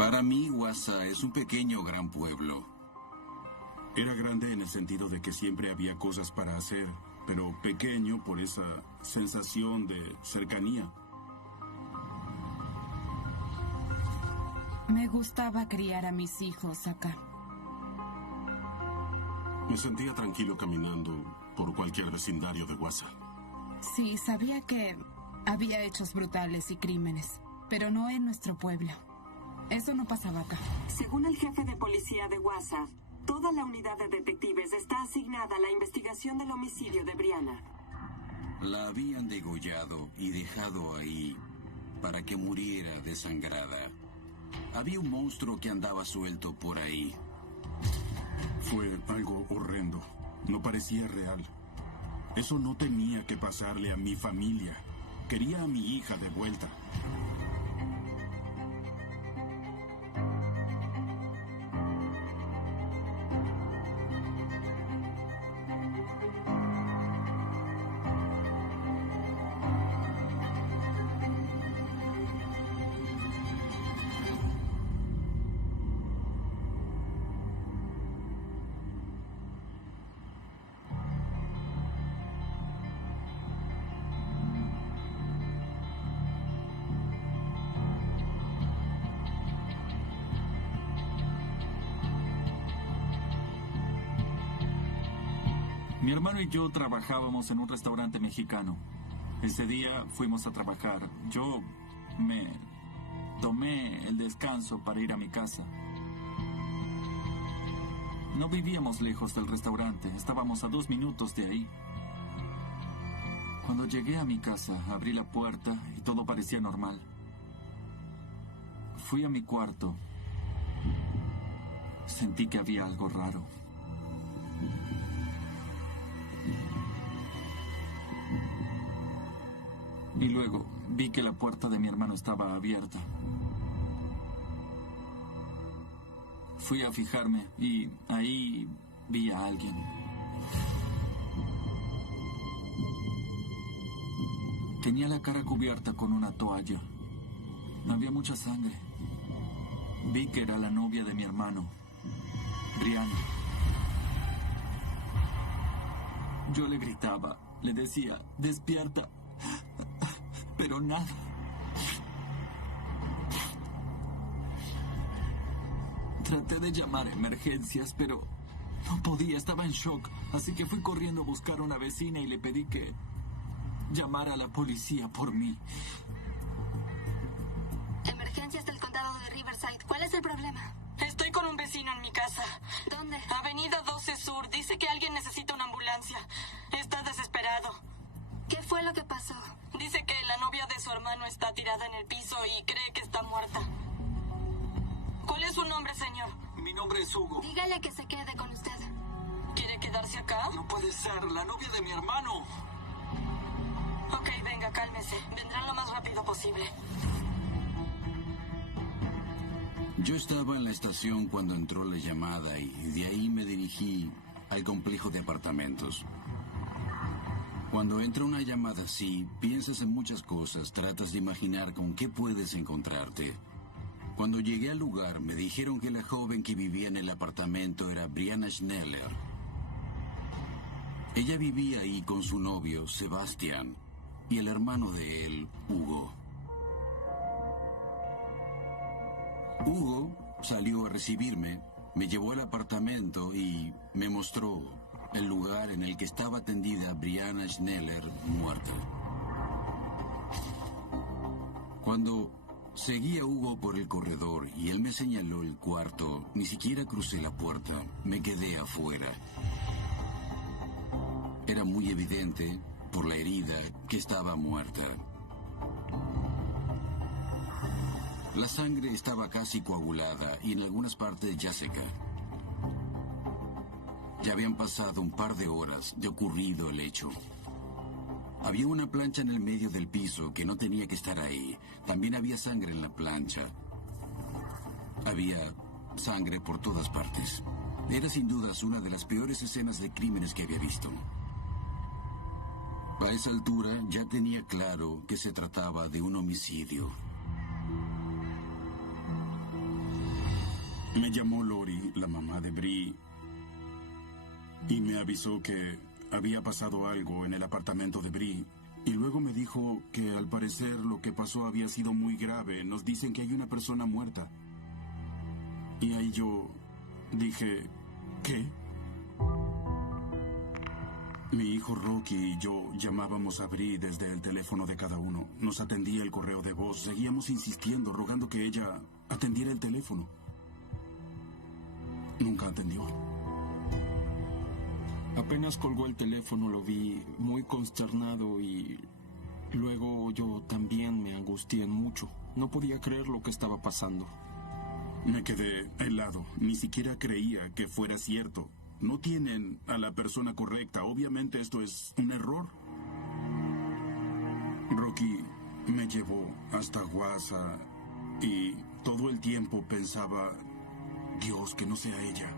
Para mí, Wausau es un pequeño gran pueblo. Era grande en el sentido de que siempre había cosas para hacer, pero pequeño por esa sensación de cercanía. Me gustaba criar a mis hijos acá. Me sentía tranquilo caminando por cualquier vecindario de Wausau. Sí, sabía que había hechos brutales y crímenes, pero no en nuestro pueblo. Eso no pasaba acá. Según el jefe de policía de Wausau, toda la unidad de detectives está asignada a la investigación del homicidio de Brianna. La habían degollado y dejado ahí para que muriera desangrada. Había un monstruo que andaba suelto por ahí. Fue algo horrendo. No parecía real. Eso no tenía que pasarle a mi familia. Quería a mi hija de vuelta. Mi hermano y yo trabajábamos en un restaurante mexicano. Ese día fuimos a trabajar. Yo me tomé el descanso para ir a mi casa. No vivíamos lejos del restaurante, estábamos a 2 minutos de ahí. Cuando llegué a mi casa, abrí la puerta y todo parecía normal. Fui a mi cuarto. Sentí que había algo raro. Y luego vi que la puerta de mi hermano estaba abierta. Fui a fijarme y ahí vi a alguien. Tenía la cara cubierta con una toalla. Había mucha sangre. Vi que era la novia de mi hermano, Brianna. Yo le gritaba, le decía, despierta. Pero nada. Traté de llamar a emergencias, pero no podía, estaba en shock. Así que fui corriendo a buscar a una vecina y le pedí que llamara a la policía por mí. Emergencias del condado de Riverside. ¿Cuál es el problema? Estoy con un vecino en mi casa. ¿Dónde? Avenida 12 Sur. Dice que alguien necesita una ambulancia. Está desesperado. ¿Qué fue lo que pasó? Dice que la novia de su hermano está tirada en el piso y cree que está muerta. ¿Cuál es su nombre, señor? Mi nombre es Hugo. Dígale que se quede con usted. ¿Quiere quedarse acá? No puede ser, la novia de mi hermano. Ok, venga, cálmese. Vendrán lo más rápido posible. Yo estaba en la estación cuando entró la llamada y de ahí me dirigí al complejo de apartamentos. Cuando entra una llamada así, piensas en muchas cosas, tratas de imaginar con qué puedes encontrarte. Cuando llegué al lugar, me dijeron que la joven que vivía en el apartamento era Brianna Schneller. Ella vivía ahí con su novio, Sebastián, y el hermano de él, Hugo. Hugo salió a recibirme, me llevó al apartamento y me mostró el lugar en el que estaba tendida Brianna Schneller muerta. Cuando seguí a Hugo por el corredor y él me señaló el cuarto, ni siquiera crucé la puerta, me quedé afuera. Era muy evidente, por la herida, que estaba muerta. La sangre estaba casi coagulada y en algunas partes ya seca. Ya habían pasado un par de horas de ocurrido el hecho. Había una plancha en el medio del piso que no tenía que estar ahí. También había sangre en la plancha. Había sangre por todas partes. Era sin dudas una de las peores escenas de crímenes que había visto. A esa altura ya tenía claro que se trataba de un homicidio. Me llamó Lori, la mamá de Bree, y me avisó que había pasado algo en el apartamento de Bree. Y luego me dijo que al parecer lo que pasó había sido muy grave. Nos dicen que hay una persona muerta. Y ahí yo dije, ¿qué? Mi hijo Rocky y yo llamábamos a Bree desde el teléfono de cada uno. Nos atendía el correo de voz. Seguíamos insistiendo, rogando que ella atendiera el teléfono. Nunca atendió. Apenas colgó el teléfono lo vi muy consternado y luego yo también me angustié mucho. No podía creer lo que estaba pasando. Me quedé helado. Ni siquiera creía que fuera cierto. No tienen a la persona correcta. Obviamente esto es un error. Rocky me llevó hasta Waza y todo el tiempo pensaba, Dios, que no sea ella.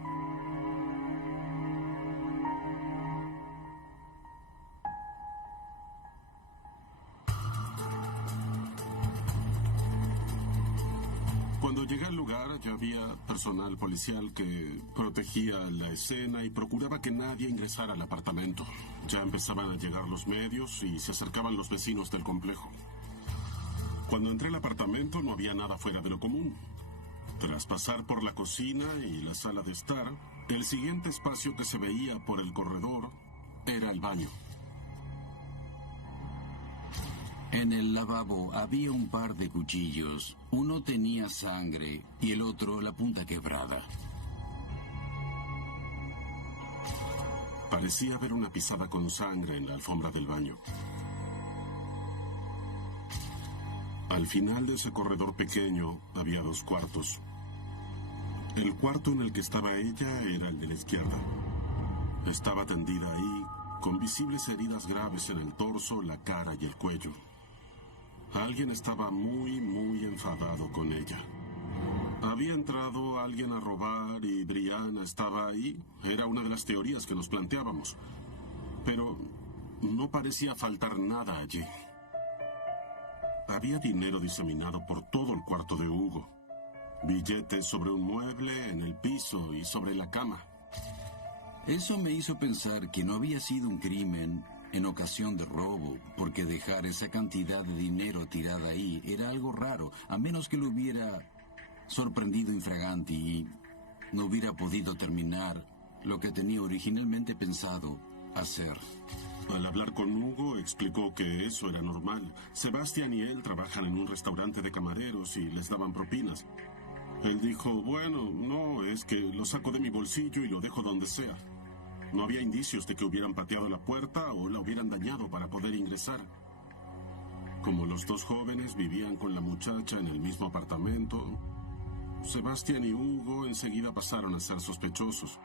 Cuando llegué al lugar ya había personal policial que protegía la escena y procuraba que nadie ingresara al apartamento. Ya empezaban a llegar los medios y se acercaban los vecinos del complejo. Cuando entré al apartamento no había nada fuera de lo común. Tras pasar por la cocina y la sala de estar, el siguiente espacio que se veía por el corredor era el baño. En el lavabo había un par de cuchillos. Uno tenía sangre y el otro la punta quebrada. Parecía haber una pisada con sangre en la alfombra del baño. Al final de ese corredor pequeño había 2 cuartos. El cuarto en el que estaba ella era el de la izquierda. Estaba tendida ahí, con visibles heridas graves en el torso, la cara y el cuello. Alguien estaba muy enfadado con ella. Había entrado alguien a robar y Brianna estaba ahí. Era una de las teorías que nos planteábamos. Pero no parecía faltar nada allí. Había dinero diseminado por todo el cuarto de Hugo. Billetes sobre un mueble, en el piso y sobre la cama. Eso me hizo pensar que no había sido un crimen en ocasión de robo, porque dejar esa cantidad de dinero tirada ahí era algo raro, a menos que lo hubiera sorprendido infraganti y no hubiera podido terminar lo que tenía originalmente pensado hacer. Al hablar con Hugo, explicó que eso era normal. Sebastián y él trabajan en un restaurante de camareros y les daban propinas. Él dijo, bueno, no, es que lo saco de mi bolsillo y lo dejo donde sea. No había indicios de que hubieran pateado la puerta o la hubieran dañado para poder ingresar. Como los 2 jóvenes vivían con la muchacha en el mismo apartamento, Sebastián y Hugo enseguida pasaron a ser sospechosos.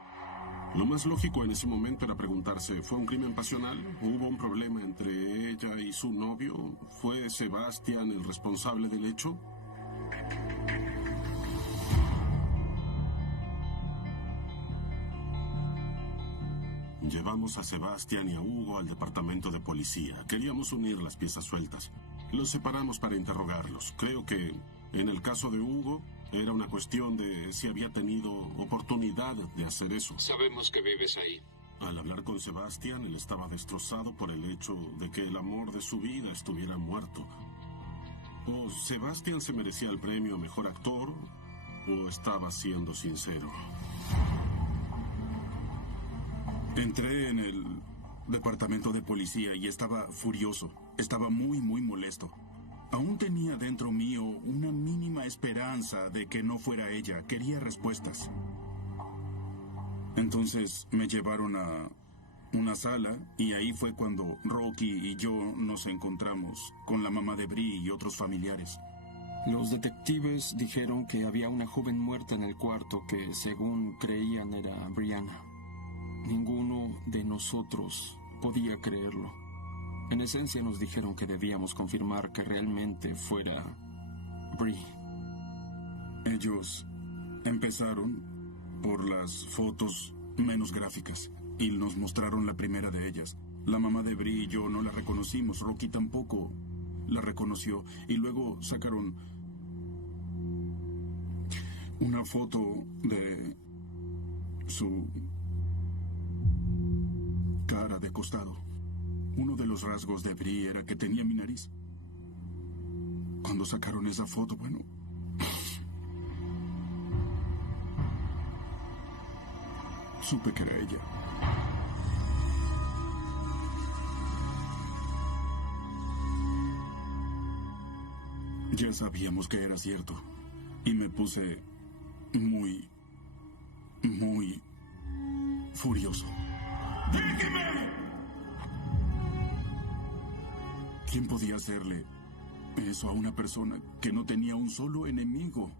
Lo más lógico en ese momento era preguntarse, ¿fue un crimen pasional? ¿Hubo un problema entre ella y su novio? ¿Fue Sebastián el responsable del hecho? Llevamos a Sebastián y a Hugo al departamento de policía. Queríamos unir las piezas sueltas. Los separamos para interrogarlos. Creo que, en el caso de Hugo, era una cuestión de si había tenido oportunidad de hacer eso. Sabemos que vives ahí. Al hablar con Sebastián, él estaba destrozado por el hecho de que el amor de su vida estuviera muerto. O Sebastián se merecía el premio a mejor actor, o estaba siendo sincero. Entré en el departamento de policía y estaba furioso. Estaba muy molesto. Aún tenía dentro mío una mínima esperanza de que no fuera ella. Quería respuestas. Entonces me llevaron a una sala y ahí fue cuando Rocky y yo nos encontramos con la mamá de Bree y otros familiares. Los detectives dijeron que había una joven muerta en el cuarto que, según creían, era Brianna. Ninguno de nosotros podía creerlo. En esencia nos dijeron que debíamos confirmar que realmente fuera Bree. Ellos empezaron por las fotos menos gráficas y nos mostraron la primera de ellas. La mamá de Bree y yo no la reconocimos, Rocky tampoco la reconoció, y luego sacaron una foto de su cara de costado. Uno de los rasgos de Bree era que tenía mi nariz. Cuando sacaron esa foto, bueno, supe que era ella. Ya sabíamos que era cierto. Y me puse muy furioso. ¡Déjeme! ¿Quién podía hacerle eso a una persona que no tenía un solo enemigo?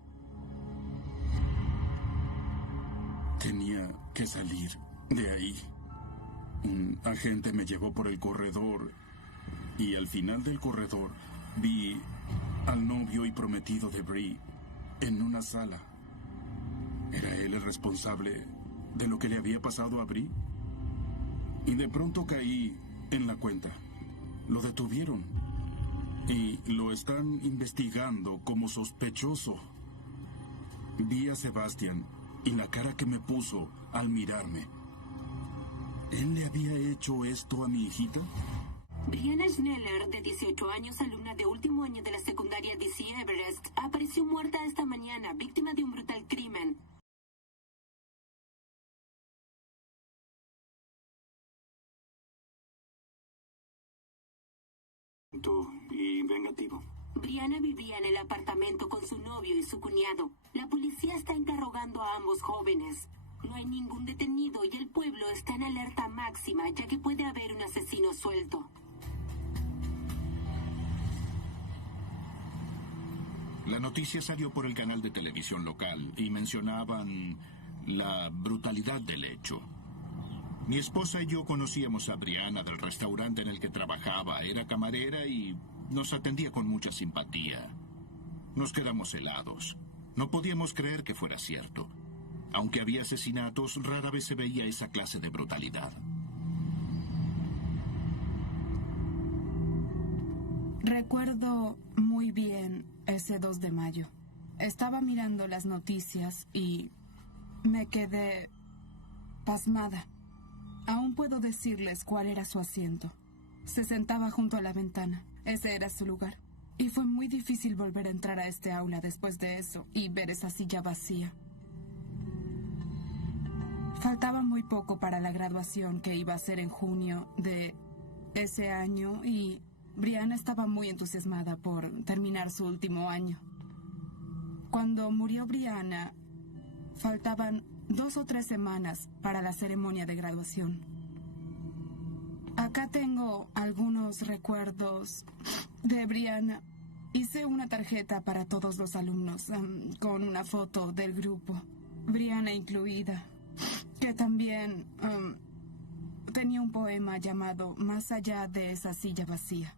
Tenía que salir de ahí. Un agente me llevó por el corredor y al final del corredor vi al novio y prometido de Bree en una sala. ¿Era él el responsable de lo que le había pasado a Bree? Y de pronto caí en la cuenta. Lo detuvieron y lo están investigando como sospechoso. Vi a Sebastian y la cara que me puso al mirarme. ¿Él le había hecho esto a mi hijita? Brianna Schneller, de 18 años, alumna de último año de la secundaria DC Everest, apareció muerta esta mañana, víctima de un brutal crimen. Y vengativo. Brianna vivía en el apartamento con su novio y su cuñado. La policía está interrogando a ambos jóvenes. No hay ningún detenido y el pueblo está en alerta máxima, ya que puede haber un asesino suelto. La noticia salió por el canal de televisión local y mencionaban la brutalidad del hecho. Mi esposa y yo conocíamos a Brianna del restaurante en el que trabajaba. Era camarera y nos atendía con mucha simpatía. Nos quedamos helados. No podíamos creer que fuera cierto. Aunque había asesinatos, rara vez se veía esa clase de brutalidad. Recuerdo muy bien ese 2 de mayo. Estaba mirando las noticias y me quedé pasmada. Aún puedo decirles cuál era su asiento. Se sentaba junto a la ventana. Ese era su lugar. Y fue muy difícil volver a entrar a este aula después de eso y ver esa silla vacía. Faltaba muy poco para la graduación que iba a ser en junio de ese año y Brianna estaba muy entusiasmada por terminar su último año. Cuando murió Brianna, faltaban 2 o 3 semanas para la ceremonia de graduación. Acá tengo algunos recuerdos de Brianna. Hice una tarjeta para todos los alumnos con una foto del grupo, Brianna incluida, que también tenía un poema llamado Más allá de esa silla vacía.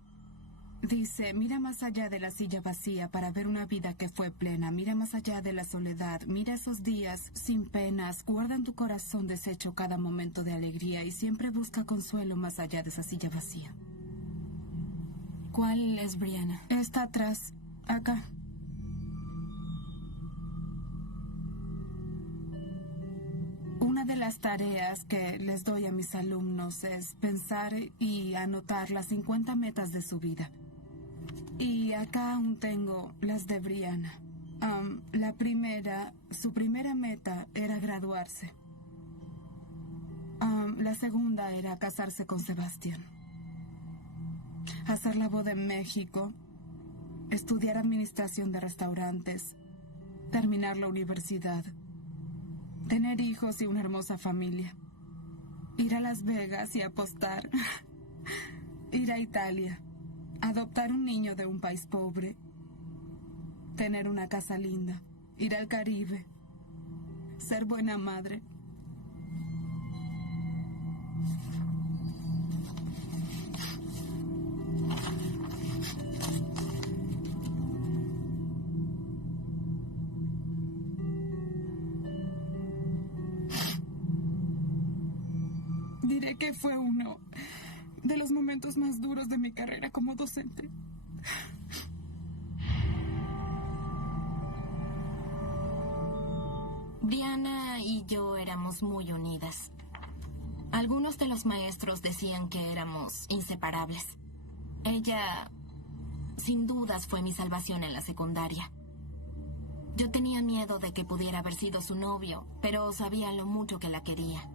Dice, mira más allá de la silla vacía para ver una vida que fue plena. Mira más allá de la soledad. Mira esos días sin penas. Guarda en tu corazón deshecho cada momento de alegría y siempre busca consuelo más allá de esa silla vacía. ¿Cuál es Brianna? Está atrás, acá. Una de las tareas que les doy a mis alumnos es pensar y anotar las 50 metas de su vida. Y acá aún tengo las de Brianna. La primera, su primera meta era graduarse. La segunda era casarse con Sebastián. Hacer la boda en México. Estudiar administración de restaurantes. Terminar la universidad. Tener hijos y una hermosa familia. Ir a Las Vegas y apostar. Ir a Italia. Adoptar un niño de un país pobre. Tener una casa linda. Ir al Caribe. Ser buena madre. Diré que fue uno de los momentos más duros de mi carrera como docente. Brianna y yo éramos muy unidas. Algunos de los maestros decían que éramos inseparables. Ella, sin dudas, fue mi salvación en la secundaria. Yo tenía miedo de que pudiera haber sido su novio, pero sabía lo mucho que la quería.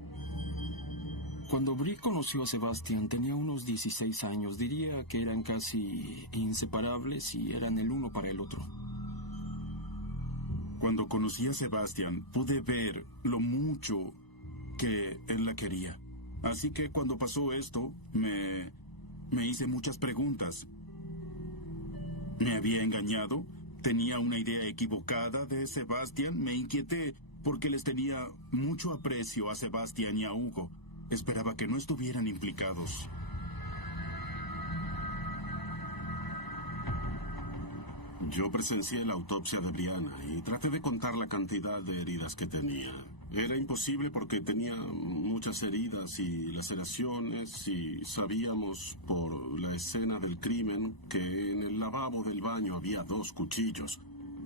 Cuando Bree conoció a Sebastian tenía unos 16 años. Diría que eran casi inseparables y eran el uno para el otro. Cuando conocí a Sebastian, pude ver lo mucho que él la quería. Así que cuando pasó esto, me hice muchas preguntas. ¿Me había engañado? ¿Tenía una idea equivocada de Sebastian? Me inquieté porque les tenía mucho aprecio a Sebastian y a Hugo. Esperaba que no estuvieran implicados. Yo presencié la autopsia de Brianna y traté de contar la cantidad de heridas que tenía. Era imposible porque tenía muchas heridas y laceraciones y sabíamos por la escena del crimen que en el lavabo del baño había 2 cuchillos.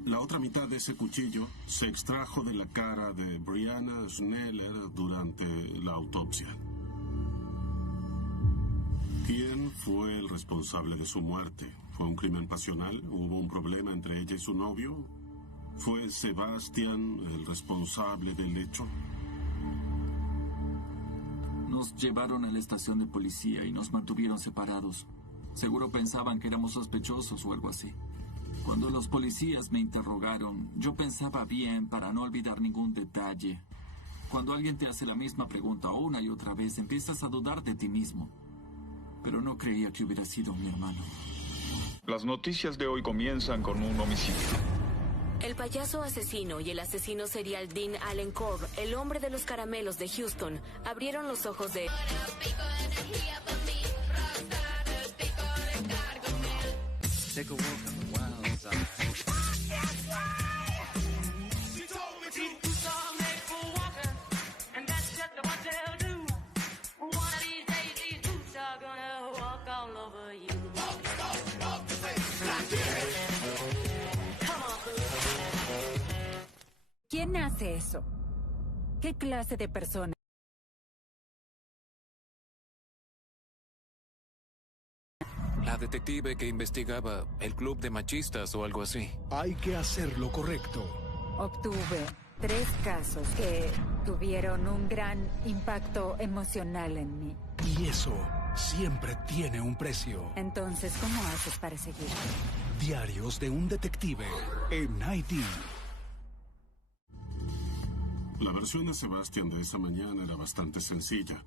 La otra mitad de ese cuchillo se extrajo de la cara de Brianna Schneller durante la autopsia. ¿Quién fue el responsable de su muerte? ¿Fue un crimen pasional? ¿Hubo un problema entre ella y su novio? ¿Fue Sebastian el responsable del hecho? Nos llevaron a la estación de policía y nos mantuvieron separados. Seguro pensaban que éramos sospechosos o algo así. Cuando los policías me interrogaron, yo pensaba bien para no olvidar ningún detalle. Cuando alguien te hace la misma pregunta una y otra vez, empiezas a dudar de ti mismo. Pero no creía que hubiera sido mi hermano. Las noticias de hoy comienzan con un homicidio. El payaso asesino y el asesino serial Dean Allen Corr, el hombre de los caramelos de Houston, abrieron los ojos de... Take a walk on the wild side. ¿Quién hace eso? ¿Qué clase de persona? La detective que investigaba el club de machistas o algo así. Hay que hacer lo correcto. Obtuve 3 casos que tuvieron un gran impacto emocional en mí. Y eso siempre tiene un precio. Entonces, ¿cómo haces para seguir? Diarios de un detective en Haití. La versión de Sebastian de esa mañana era bastante sencilla.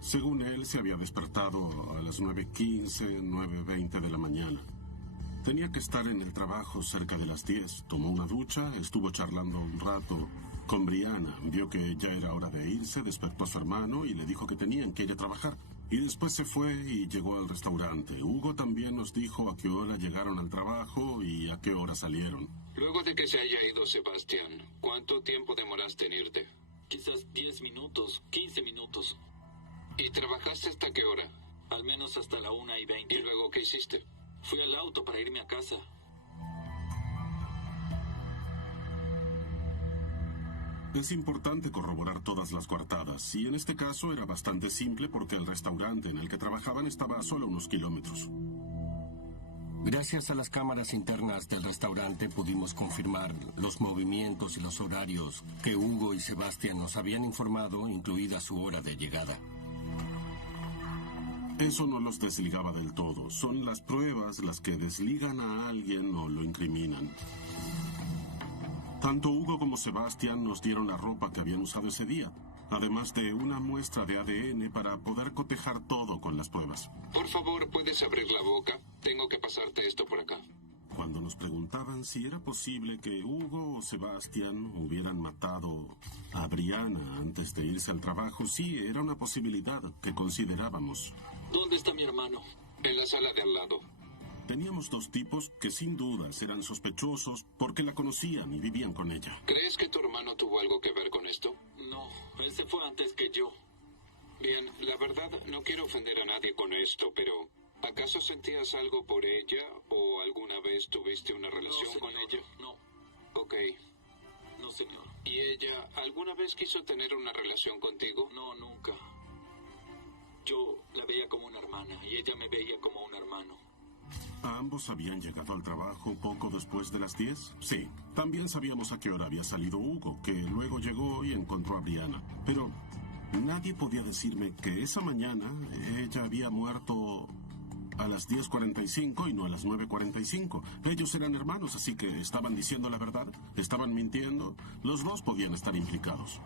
Según él, se había despertado a las 9:15, 9:20 de la mañana. Tenía que estar en el trabajo cerca de las 10. Tomó una ducha, estuvo charlando un rato con Brianna. Vio que ya era hora de irse, despertó a su hermano y le dijo que tenían que ir a trabajar. Y después se fue y llegó al restaurante. Hugo también nos dijo a qué hora llegaron al trabajo y a qué hora salieron. Luego de que se haya ido Sebastián, ¿cuánto tiempo demoraste en irte? Quizás 10 minutos, 15 minutos. ¿Y trabajaste hasta qué hora? Al menos hasta la 1:20. ¿Y luego qué hiciste? Fui al auto para irme a casa. Es importante corroborar todas las coartadas, y en este caso era bastante simple porque el restaurante en el que trabajaban estaba a solo unos kilómetros. Gracias a las cámaras internas del restaurante pudimos confirmar los movimientos y los horarios que Hugo y Sebastián nos habían informado, incluida su hora de llegada. Eso no los desligaba del todo. Son las pruebas las que desligan a alguien o lo incriminan. Tanto Hugo como Sebastián nos dieron la ropa que habían usado ese día, además de una muestra de ADN para poder cotejar todo con las pruebas. Por favor, ¿puedes abrir la boca? Tengo que pasarte esto por acá. Cuando nos preguntaban si era posible que Hugo o Sebastián hubieran matado a Brianna antes de irse al trabajo, sí, era una posibilidad que considerábamos. ¿Dónde está mi hermano? En la sala de al lado. Teníamos 2 tipos que sin dudas eran sospechosos porque la conocían y vivían con ella. ¿Crees que tu hermano tuvo algo que ver con esto? No, él se fue antes que yo. Bien, la verdad, no quiero ofender a nadie con esto, pero ¿acaso sentías algo por ella o alguna vez tuviste una relación con ella? No. Ok. No, señor. ¿Y ella alguna vez quiso tener una relación contigo? No, nunca. Yo la veía como una hermana y ella me veía como un hermano. ¿Ambos habían llegado al trabajo poco después de las 10? Sí. También sabíamos a qué hora había salido Hugo, que luego llegó y encontró a Brianna. Pero nadie podía decirme que esa mañana ella había muerto a las 10:45 y no a las 9:45. Ellos eran hermanos, así que estaban diciendo la verdad, estaban mintiendo. Los dos podían estar implicados.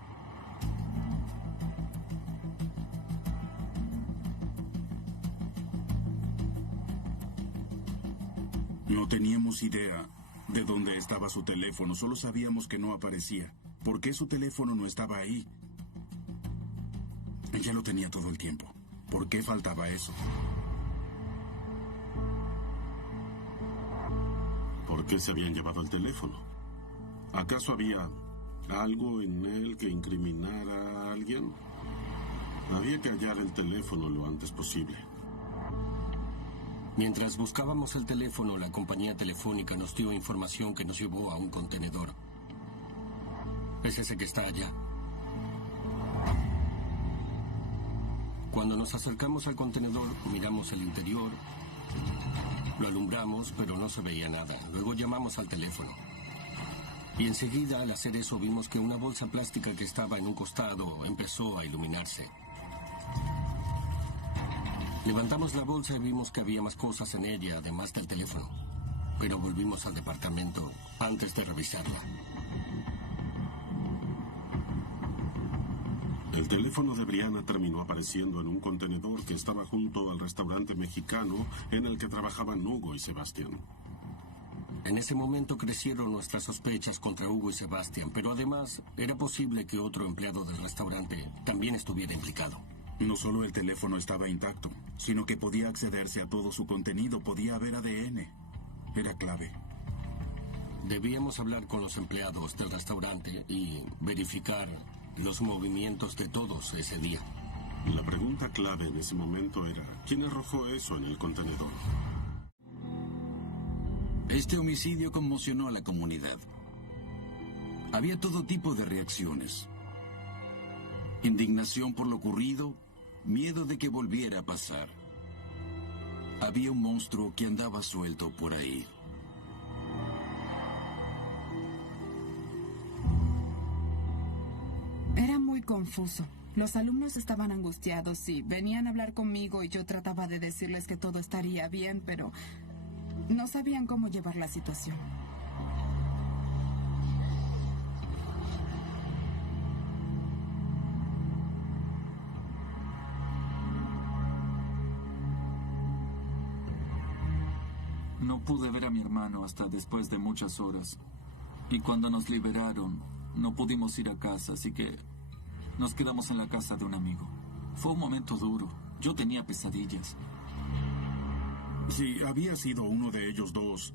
No teníamos idea de dónde estaba su teléfono, solo sabíamos que no aparecía. ¿Por qué su teléfono no estaba ahí? Ella lo tenía todo el tiempo. ¿Por qué faltaba eso? ¿Por qué se habían llevado el teléfono? ¿Acaso había algo en él que incriminara a alguien? Había que hallar el teléfono lo antes posible. Mientras buscábamos el teléfono, la compañía telefónica nos dio información que nos llevó a un contenedor. Es ese que está allá. Cuando nos acercamos al contenedor, miramos el interior, lo alumbramos, pero no se veía nada. Luego llamamos al teléfono. Y enseguida, al hacer eso, vimos que una bolsa plástica que estaba en un costado empezó a iluminarse. Levantamos la bolsa y vimos que había más cosas en ella, además del teléfono. Pero volvimos al departamento antes de revisarla. El teléfono de Brianna terminó apareciendo en un contenedor que estaba junto al restaurante mexicano en el que trabajaban Hugo y Sebastián. En ese momento crecieron nuestras sospechas contra Hugo y Sebastián, pero además era posible que otro empleado del restaurante también estuviera implicado. No solo el teléfono estaba intacto, sino que podía accederse a todo su contenido, podía haber ADN. Era clave. Debíamos hablar con los empleados del restaurante y verificar los movimientos de todos ese día. La pregunta clave en ese momento era, ¿quién arrojó eso en el contenedor? Este homicidio conmocionó a la comunidad. Había todo tipo de reacciones. Indignación por lo ocurrido, miedo de que volviera a pasar. Había un monstruo que andaba suelto por ahí. Era muy confuso. Los alumnos estaban angustiados y venían a hablar conmigo y yo trataba de decirles que todo estaría bien, pero no sabían cómo llevar la situación. No pude ver a mi hermano hasta después de muchas horas. Y cuando nos liberaron, no pudimos ir a casa, así que nos quedamos en la casa de un amigo. Fue un momento duro. Yo tenía pesadillas. Si había sido uno de ellos dos,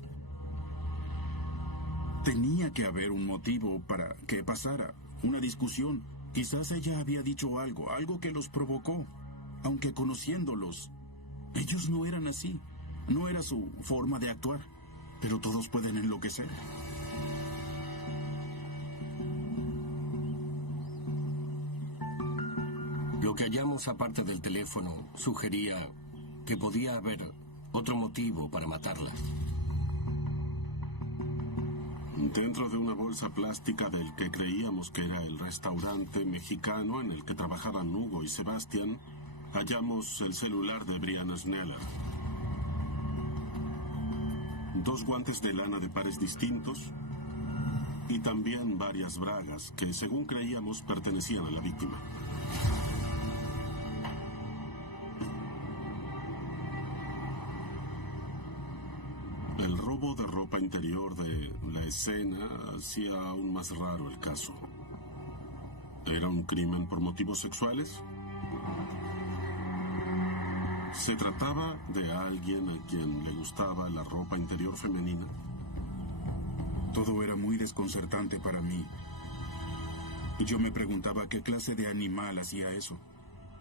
tenía que haber un motivo para que pasara, una discusión. Quizás ella había dicho algo que los provocó. Aunque conociéndolos, ellos no eran así. No era su forma de actuar, pero todos pueden enloquecer. Lo que hallamos aparte del teléfono sugería que podía haber otro motivo para matarla. Dentro de una bolsa plástica del que creíamos que era el restaurante mexicano en el que trabajaban Hugo y Sebastián, hallamos el celular de Brianna Sneller. 2 guantes de lana de pares distintos y también varias bragas que, según creíamos, pertenecían a la víctima. El robo de ropa interior de la escena hacía aún más raro el caso. ¿Era un crimen por motivos sexuales? ¿Se trataba de alguien a quien le gustaba la ropa interior femenina? Todo era muy desconcertante para mí. Y yo me preguntaba qué clase de animal hacía eso.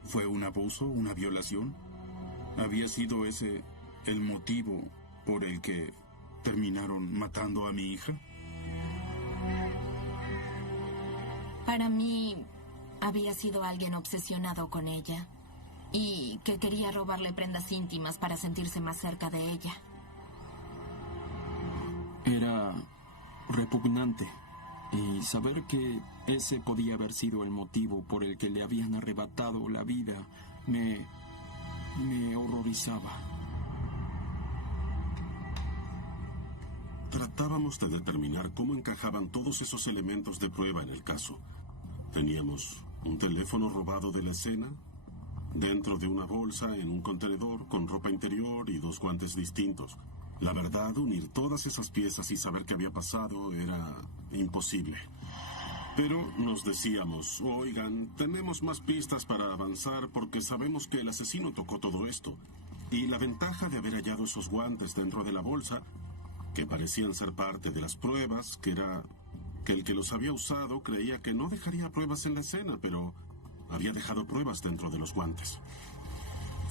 ¿Fue un abuso, una violación? ¿Había sido ese el motivo por el que terminaron matando a mi hija? Para mí, había sido alguien obsesionado con ella y que quería robarle prendas íntimas para sentirse más cerca de ella. Era repugnante, y saber que ese podía haber sido el motivo por el que le habían arrebatado la vida me horrorizaba. Tratábamos de determinar cómo encajaban todos esos elementos de prueba en el caso. Teníamos un teléfono robado de la escena, dentro de una bolsa en un contenedor con ropa interior y 2 guantes distintos. La verdad, unir todas esas piezas y saber qué había pasado era imposible. Pero nos decíamos, oigan, tenemos más pistas para avanzar porque sabemos que el asesino tocó todo esto. Y la ventaja de haber hallado esos guantes dentro de la bolsa, que parecían ser parte de las pruebas, que era que el que los había usado creía que no dejaría pruebas en la escena, pero había dejado pruebas dentro de los guantes.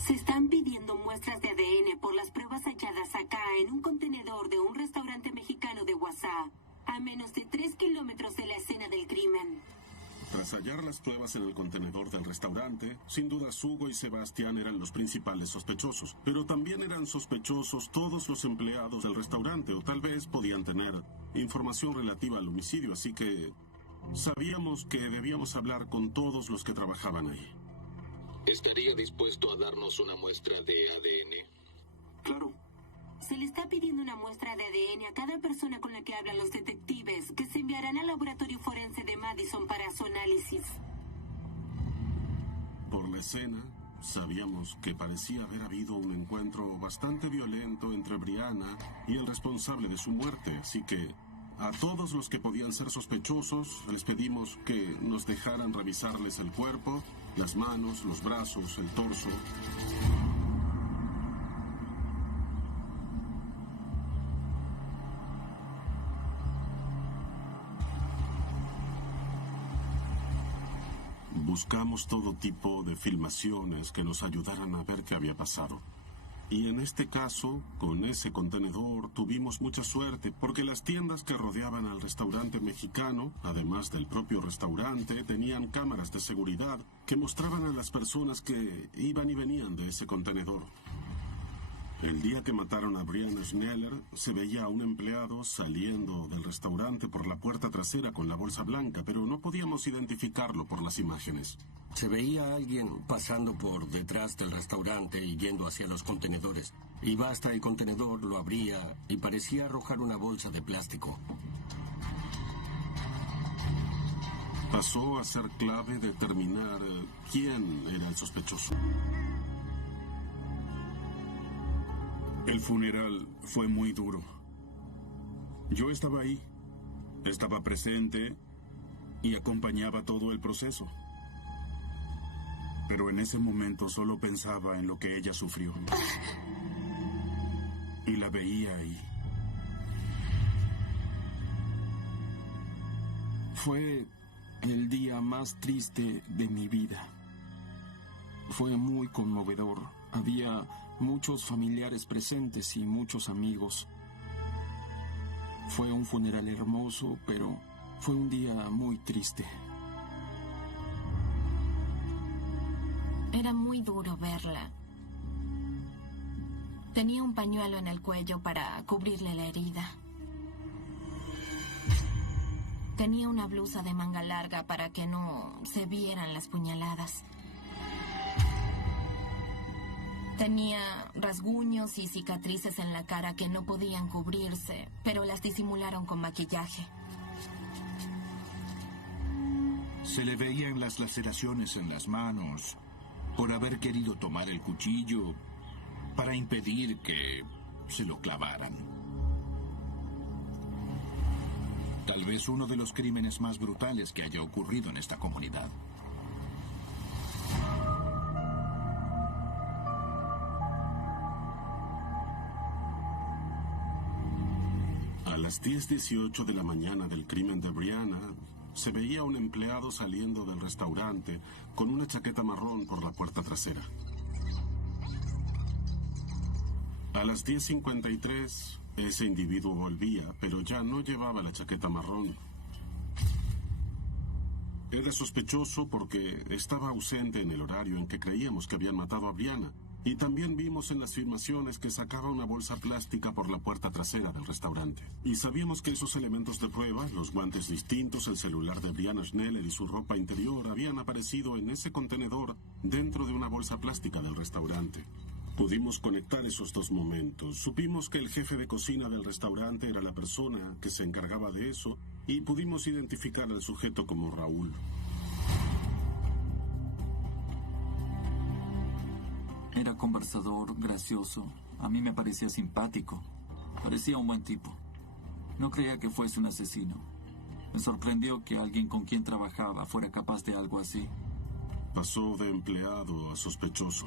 Se están pidiendo muestras de ADN por las pruebas halladas acá en un contenedor de un restaurante mexicano de Wausau, a menos de 3 kilómetros de la escena del crimen. Tras hallar las pruebas en el contenedor del restaurante, sin duda Hugo y Sebastián eran los principales sospechosos, pero también eran sospechosos todos los empleados del restaurante, o tal vez podían tener información relativa al homicidio, así que sabíamos que debíamos hablar con todos los que trabajaban ahí. ¿Estaría dispuesto a darnos una muestra de ADN? Claro. Se le está pidiendo una muestra de ADN a cada persona con la que hablan los detectives, que se enviarán al laboratorio forense de Madison para su análisis. Por la escena, sabíamos que parecía haber habido un encuentro bastante violento entre Brianna y el responsable de su muerte, así que a todos los que podían ser sospechosos les pedimos que nos dejaran revisarles el cuerpo, las manos, los brazos, el torso. Buscamos todo tipo de filmaciones que nos ayudaran a ver qué había pasado. Y en este caso, con ese contenedor, tuvimos mucha suerte, porque las tiendas que rodeaban al restaurante mexicano, además del propio restaurante, tenían cámaras de seguridad que mostraban a las personas que iban y venían de ese contenedor. El día que mataron a Brianna Schneller, se veía a un empleado saliendo del restaurante por la puerta trasera con la bolsa blanca, pero no podíamos identificarlo por las imágenes. Se veía a alguien pasando por detrás del restaurante y yendo hacia los contenedores. Iba hasta el contenedor, lo abría y parecía arrojar una bolsa de plástico. Pasó a ser clave determinar quién era el sospechoso. El funeral fue muy duro. Yo estaba ahí, estaba presente y acompañaba todo el proceso. Pero en ese momento solo pensaba en lo que ella sufrió. Y la veía ahí. Fue el día más triste de mi vida. Fue muy conmovedor. Había muchos familiares presentes y muchos amigos. Fue un funeral hermoso, pero fue un día muy triste. Era muy duro verla. Tenía un pañuelo en el cuello para cubrirle la herida. Tenía una blusa de manga larga para que no se vieran las puñaladas. Tenía rasguños y cicatrices en la cara que no podían cubrirse, pero las disimularon con maquillaje. Se le veían las laceraciones en las manos por haber querido tomar el cuchillo para impedir que se lo clavaran. Tal vez uno de los crímenes más brutales que haya ocurrido en esta comunidad. A las 10:18 de la mañana del crimen de Brianna, se veía a un empleado saliendo del restaurante con una chaqueta marrón por la puerta trasera. A las 10:53, ese individuo volvía, pero ya no llevaba la chaqueta marrón. Era sospechoso porque estaba ausente en el horario en que creíamos que habían matado a Brianna. Y también vimos en las filmaciones que sacaba una bolsa plástica por la puerta trasera del restaurante. Y sabíamos que esos elementos de prueba, los guantes distintos, el celular de Brianna Schneller y su ropa interior habían aparecido en ese contenedor dentro de una bolsa plástica del restaurante. Pudimos conectar esos dos momentos. Supimos que el jefe de cocina del restaurante era la persona que se encargaba de eso y pudimos identificar al sujeto como Raúl. Era conversador, gracioso. A mí me parecía simpático. Parecía un buen tipo. No creía que fuese un asesino. Me sorprendió que alguien con quien trabajaba fuera capaz de algo así. Pasó de empleado a sospechoso.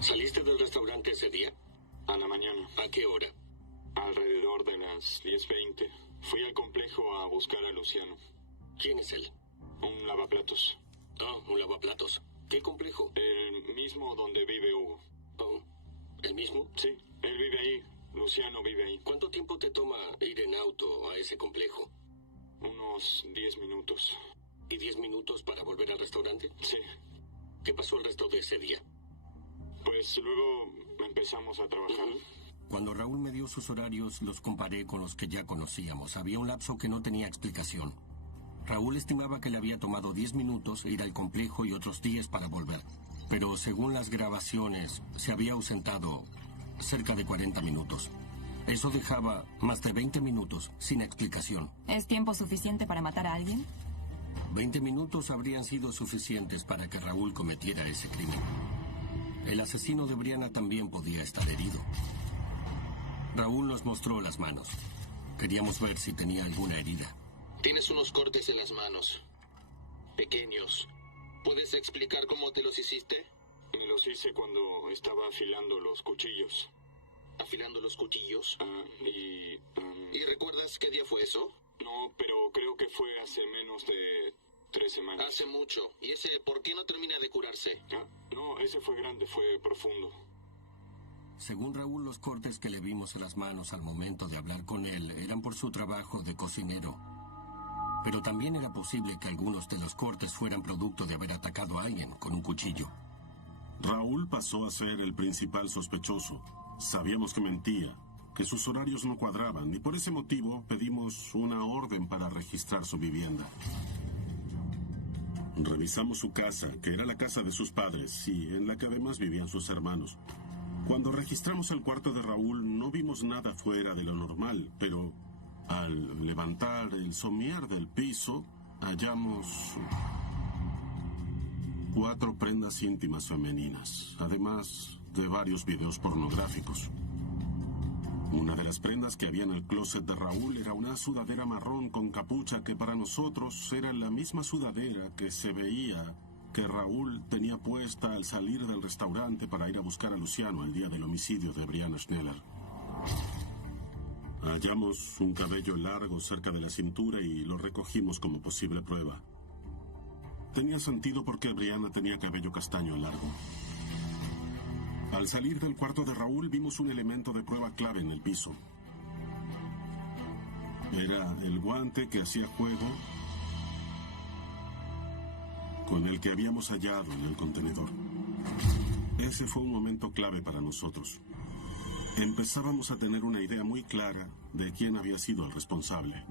¿Saliste del restaurante ese día? A la mañana. ¿A qué hora? Alrededor de las 10:20. Fui al complejo a buscar a Luciano. ¿Quién es él? Un lavaplatos. Un lavaplatos. ¿Qué complejo? El mismo donde vive Hugo. ¿El mismo? Sí, él vive ahí. Luciano vive ahí. ¿Cuánto tiempo te toma ir en auto a ese complejo? Unos 10 minutos. ¿Y 10 minutos para volver al restaurante? Sí. ¿Qué pasó el resto de ese día? Pues luego empezamos a trabajar. Cuando Raúl me dio sus horarios, los comparé con los que ya conocíamos. Había un lapso que no tenía explicación. Raúl estimaba que le había tomado 10 minutos ir al complejo y otros 10 para volver. Pero según las grabaciones, se había ausentado cerca de 40 minutos. Eso dejaba más de 20 minutos sin explicación. ¿Es tiempo suficiente para matar a alguien? 20 minutos habrían sido suficientes para que Raúl cometiera ese crimen. El asesino de Brianna también podía estar herido. Raúl nos mostró las manos. Queríamos ver si tenía alguna herida. Tienes unos cortes en las manos. Pequeños. ¿Puedes explicar cómo te los hiciste? Me los hice cuando estaba afilando los cuchillos. ¿Afilando los cuchillos? ¿Y recuerdas qué día fue eso? No, pero creo que fue hace menos de 3 semanas. Hace mucho. ¿Y ese por qué no termina de curarse? No, ese fue grande, fue profundo. Según Raúl, los cortes que le vimos en las manos al momento de hablar con él eran por su trabajo de cocinero. Pero también era posible que algunos de los cortes fueran producto de haber atacado a alguien con un cuchillo. Raúl pasó a ser el principal sospechoso. Sabíamos que mentía, que sus horarios no cuadraban, y por ese motivo pedimos una orden para registrar su vivienda. Revisamos su casa, que era la casa de sus padres, y en la que además vivían sus hermanos. Cuando registramos el cuarto de Raúl, no vimos nada fuera de lo normal, pero al levantar el somier del piso, hallamos 4 prendas íntimas femeninas, además de varios videos pornográficos. Una de las prendas que había en el closet de Raúl era una sudadera marrón con capucha que para nosotros era la misma sudadera que se veía que Raúl tenía puesta al salir del restaurante para ir a buscar a Luciano el día del homicidio de Brianna Schneller. Hallamos un cabello largo cerca de la cintura y lo recogimos como posible prueba. Tenía sentido porque Brianna tenía cabello castaño largo. Al salir del cuarto de Raúl vimos un elemento de prueba clave en el piso. Era el guante que hacía juego con el que habíamos hallado en el contenedor. Ese fue un momento clave para nosotros. Empezábamos a tener una idea muy clara de quién había sido el responsable.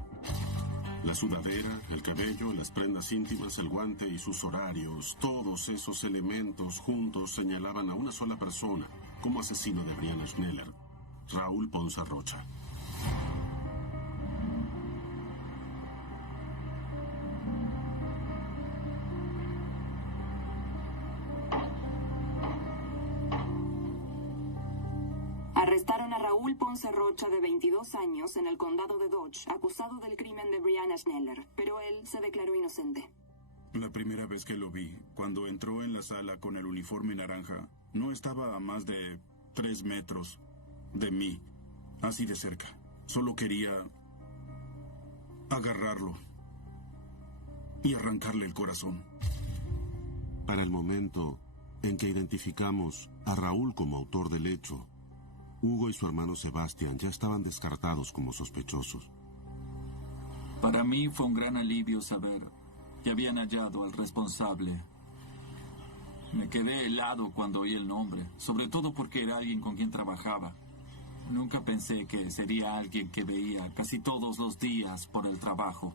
La sudadera, el cabello, las prendas íntimas, el guante y sus horarios, todos esos elementos juntos señalaban a una sola persona como asesino de Brianna Schneller, Raúl Ponce Rocha. Arrestaron a Raúl Ponce Rocha, de 22 años, en el condado de Dodge, acusado del crimen de Brianna Schneller, pero él se declaró inocente. La primera vez que lo vi, cuando entró en la sala con el uniforme naranja, no estaba a más de 3 metros de mí, así de cerca. Solo quería agarrarlo y arrancarle el corazón. Para el momento en que identificamos a Raúl como autor del hecho, Hugo y su hermano Sebastián ya estaban descartados como sospechosos. Para mí fue un gran alivio saber que habían hallado al responsable. Me quedé helado cuando oí el nombre, sobre todo porque era alguien con quien trabajaba. Nunca pensé que sería alguien que veía casi todos los días por el trabajo.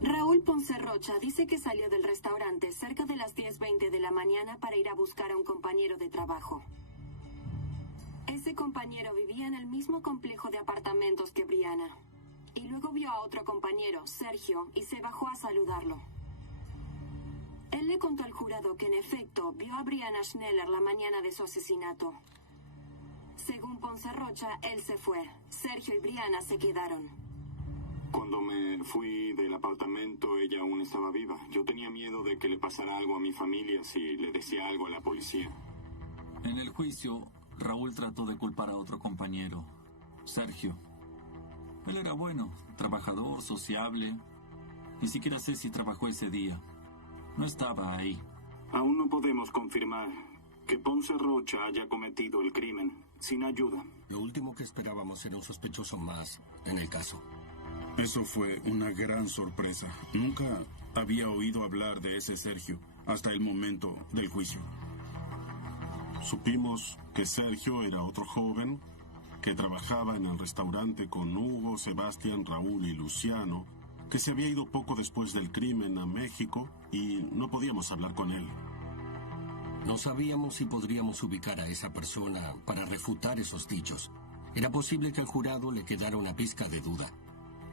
Raúl Ponce Rocha dice que salió del restaurante cerca de las 10:20 de la mañana para ir a buscar a un compañero de trabajo. Ese compañero vivía en el mismo complejo de apartamentos que Brianna. Y luego vio a otro compañero, Sergio, y se bajó a saludarlo. Él le contó al jurado que en efecto vio a Brianna Schneller la mañana de su asesinato. Según Ponce Rocha, él se fue. Sergio y Brianna se quedaron. Cuando me fui del apartamento, ella aún estaba viva. Yo tenía miedo de que le pasara algo a mi familia si le decía algo a la policía. En el juicio, Raúl trató de culpar a otro compañero, Sergio. Él era bueno, trabajador, sociable. Ni siquiera sé si trabajó ese día. No estaba ahí. Aún no podemos confirmar que Ponce Rocha haya cometido el crimen sin ayuda. Lo último que esperábamos era un sospechoso más en el caso. Eso fue una gran sorpresa. Nunca había oído hablar de ese Sergio hasta el momento del juicio. Supimos que Sergio era otro joven que trabajaba en el restaurante con Hugo, Sebastián, Raúl y Luciano, que se había ido poco después del crimen a México y no podíamos hablar con él. No sabíamos si podríamos ubicar a esa persona para refutar esos dichos. Era posible que al jurado le quedara una pizca de duda.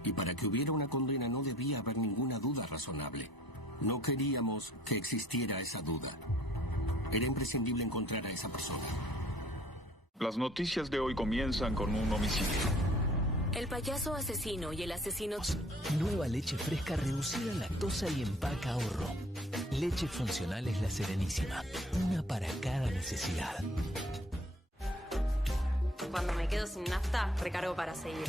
Y para que hubiera una condena no debía haber ninguna duda razonable. No queríamos que existiera esa duda. Era imprescindible encontrar a esa persona. Las noticias de hoy comienzan con un homicidio. El payaso asesino y el asesino... Nueva leche fresca reducida en lactosa y empaca ahorro. Leche funcional es La Serenísima. Una para cada necesidad. Cuando me quedo sin nafta, recargo para seguir.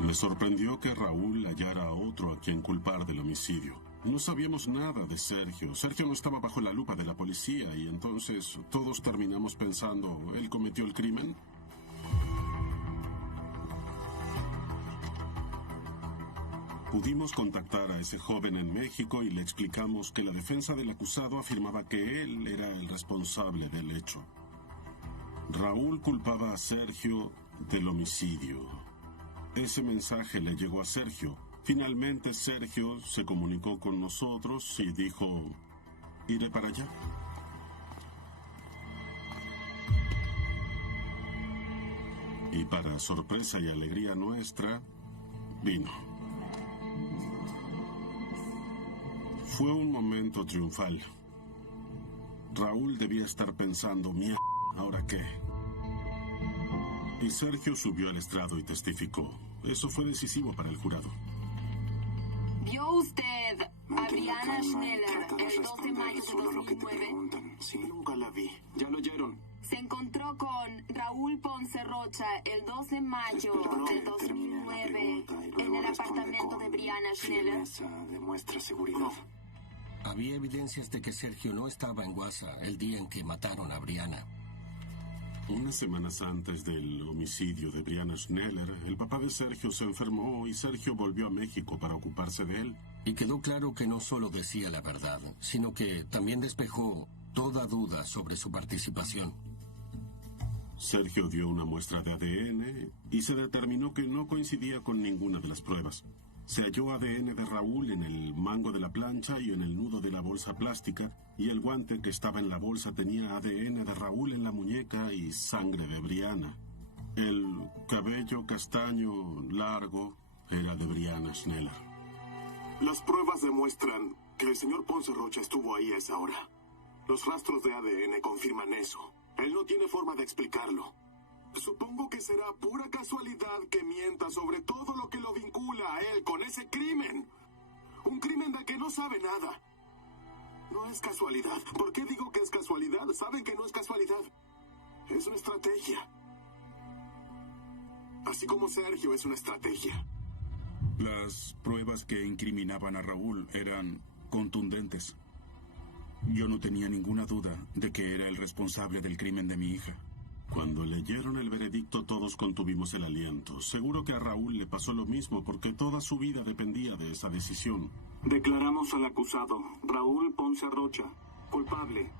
Le sorprendió que Raúl hallara a otro a quien culpar del homicidio. No sabíamos nada de Sergio. Sergio no estaba bajo la lupa de la policía y entonces todos terminamos pensando, ¿él cometió el crimen? Pudimos contactar a ese joven en México y le explicamos que la defensa del acusado afirmaba que él era el responsable del hecho. Raúl culpaba a Sergio del homicidio. Ese mensaje le llegó a Sergio. Finalmente Sergio se comunicó con nosotros y dijo, iré para allá. Y para sorpresa y alegría nuestra, vino. Fue un momento triunfal. Raúl debía estar pensando, mierda, ¿ahora qué? Y Sergio subió al estrado y testificó. Eso fue decisivo para el jurado. ¿Vio usted a Brianna Schneller el 2 de mayo de 2009? Sí, nunca la vi. Ya lo oyeron. Se encontró con Raúl Ponce Rocha el 2 de mayo del 2009 en el apartamento de Brianna Schneller. Demuestra seguridad. Había evidencias de que Sergio no estaba en Guasa el día en que mataron a Brianna. Unas semanas antes del homicidio de Brianna Schneller, el papá de Sergio se enfermó y Sergio volvió a México para ocuparse de él. Y quedó claro que no solo decía la verdad, sino que también despejó toda duda sobre su participación. Sergio dio una muestra de ADN y se determinó que no coincidía con ninguna de las pruebas. Se halló ADN de Raúl en el mango de la plancha y en el nudo de la bolsa plástica, y el guante que estaba en la bolsa tenía ADN de Raúl en la muñeca y sangre de Brianna. El cabello castaño largo era de Brianna Schneller. Las pruebas demuestran que el señor Ponce Rocha estuvo ahí a esa hora. Los rastros de ADN confirman eso. Él no tiene forma de explicarlo. Supongo que será pura casualidad que mienta sobre todo lo que lo vincula a él con ese crimen. Un crimen del que no sabe nada. No es casualidad. ¿Por qué digo que es casualidad? Saben que no es casualidad. Es una estrategia. Así como Sergio es una estrategia. Las pruebas que incriminaban a Raúl eran contundentes. Yo no tenía ninguna duda de que era el responsable del crimen de mi hija. Cuando leyeron el veredicto todos contuvimos el aliento. Seguro que a Raúl le pasó lo mismo porque toda su vida dependía de esa decisión. Declaramos al acusado, Raúl Ponce Rocha, culpable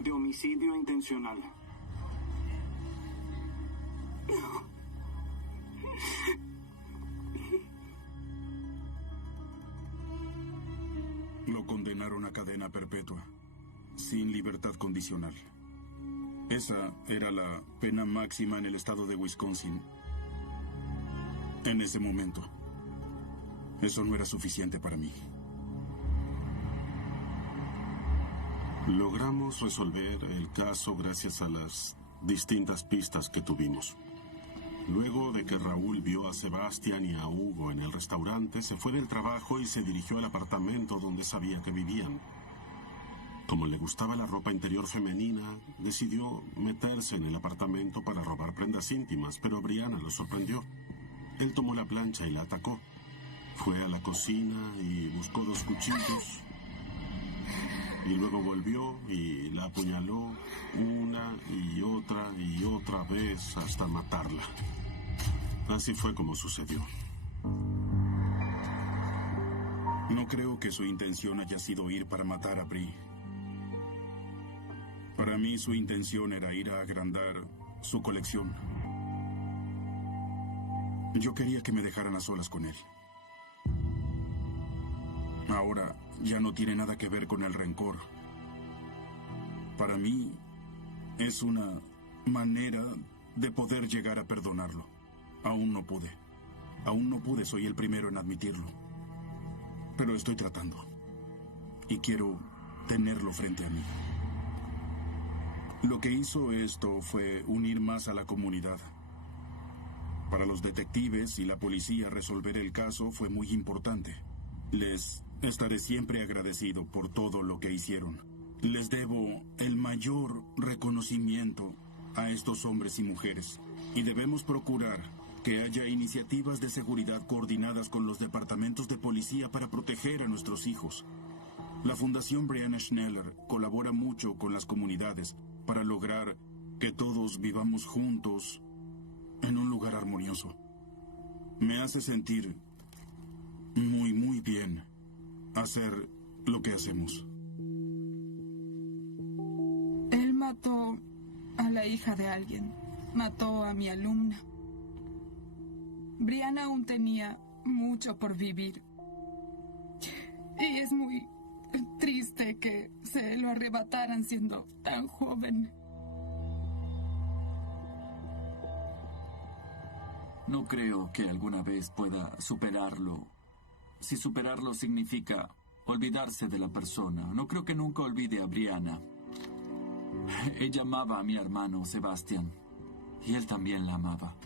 de homicidio intencional. Lo condenaron a cadena perpetua, sin libertad condicional. Esa era la pena máxima en el estado de Wisconsin. En ese momento, eso no era suficiente para mí. Logramos resolver el caso gracias a las distintas pistas que tuvimos. Luego de que Raúl vio a Sebastián y a Hugo en el restaurante, se fue del trabajo y se dirigió al apartamento donde sabía que vivían. Como le gustaba la ropa interior femenina, decidió meterse en el apartamento para robar prendas íntimas, pero Brianna lo sorprendió. Él tomó la plancha y la atacó. Fue a la cocina y buscó 2 cuchillos. Y luego volvió y la apuñaló una y otra vez hasta matarla. Así fue como sucedió. No creo que su intención haya sido ir para matar a Bree. Para mí su intención era ir a agrandar su colección. Yo quería que me dejaran a solas con él. Ahora ya no tiene nada que ver con el rencor. Para mí es una manera de poder llegar a perdonarlo. Aún no pude. Soy el primero en admitirlo. Pero estoy tratando. Y quiero tenerlo frente a mí. Lo que hizo esto fue unir más a la comunidad. Para los detectives y la policía resolver el caso fue muy importante. Les estaré siempre agradecido por todo lo que hicieron. Les debo el mayor reconocimiento a estos hombres y mujeres. Y debemos procurar que haya iniciativas de seguridad coordinadas con los departamentos de policía para proteger a nuestros hijos. La Fundación Brianna Schneller colabora mucho con las comunidades para lograr que todos vivamos juntos en un lugar armonioso. Me hace sentir muy bien hacer lo que hacemos. Él mató a la hija de alguien. Mató a mi alumna. Brianna aún tenía mucho por vivir. Y es muy triste que se lo arrebataran siendo tan joven. No creo que alguna vez pueda superarlo. Si superarlo significa olvidarse de la persona, no creo que nunca olvide a Brianna. Ella amaba a mi hermano Sebastián y él también la amaba.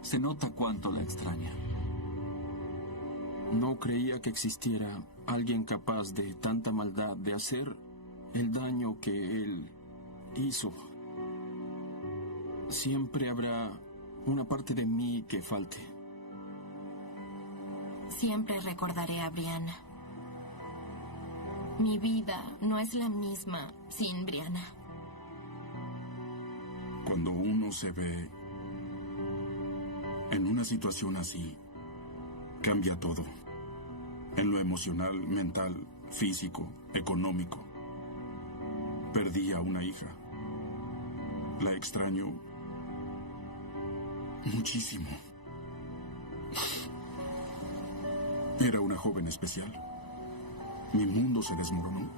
Se nota cuánto la extraña. No creía que existiera alguien capaz de tanta maldad, de hacer el daño que él hizo. Siempre habrá una parte de mí que falte. Siempre recordaré a Brianna. Mi vida no es la misma sin Brianna. Cuando uno se ve en una situación así, cambia todo. En lo emocional, mental, físico, económico. Perdí a una hija. La extraño muchísimo. Era una joven especial. Mi mundo se desmoronó.